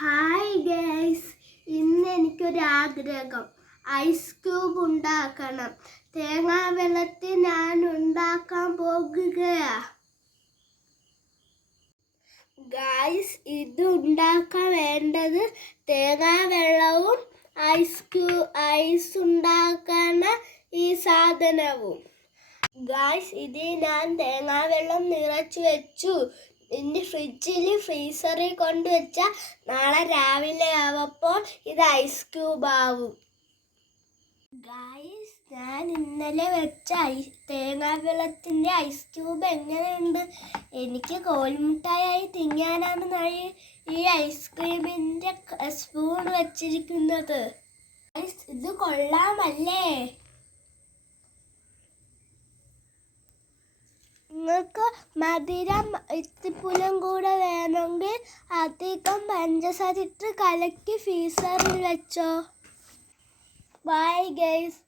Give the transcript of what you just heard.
Hi guys ഇന്ന് എനിക്കൊരാഗ്രഹം. Ice cube ഉണ്ടാക്കണം. തേങ്ങാ വെള്ളത്തിൽ ഞാൻ ഉണ്ടാക്കാൻ പോകുകയാ. ഗൈസ് ഇത് ഉണ്ടാക്കാൻ വേണ്ടത് തേങ്ങാ വെള്ളവും ഐസ് ക്യൂ ഐസ് ഉണ്ടാക്കണ ഈ സാധനവും. ഗായ്സ് ഇത് ഞാൻ തേങ്ങാ വെള്ളം നിറച്ച് വെച്ചു. ഇനി ഫ്രിഡ്ജിൽ ഫ്രീസറിൽ കൊണ്ടുവച്ചാൽ നാളെ രാവിലെ ആവപ്പോൾ ഇത് ഐസ് ക്യൂബ് ആവും. ഗായ്സ് ഞാൻ ഇന്നലെ വെച്ച ഐസ് തേങ്ങാ വെള്ളത്തിന്റെ ഐസ് ക്യൂബ് എങ്ങനെയുണ്ട്? എനിക്ക് കോൽമുട്ടായി തിന്നാനാണ് ഈ ഐസ്ക്രീമിന്റെ സ്പൂൺ വെച്ചിരിക്കുന്നത്. ഇത് കൊള്ളാമല്ലേ? നിങ്ങൾക്ക് മധുരം ഇത്തിപ്പുലും കൂടെ വേണമെങ്കിൽ അധികം പഞ്ചസാര ഇട്ട് കലക്കി ഫീസറിൽ വെച്ചോ. Bye guys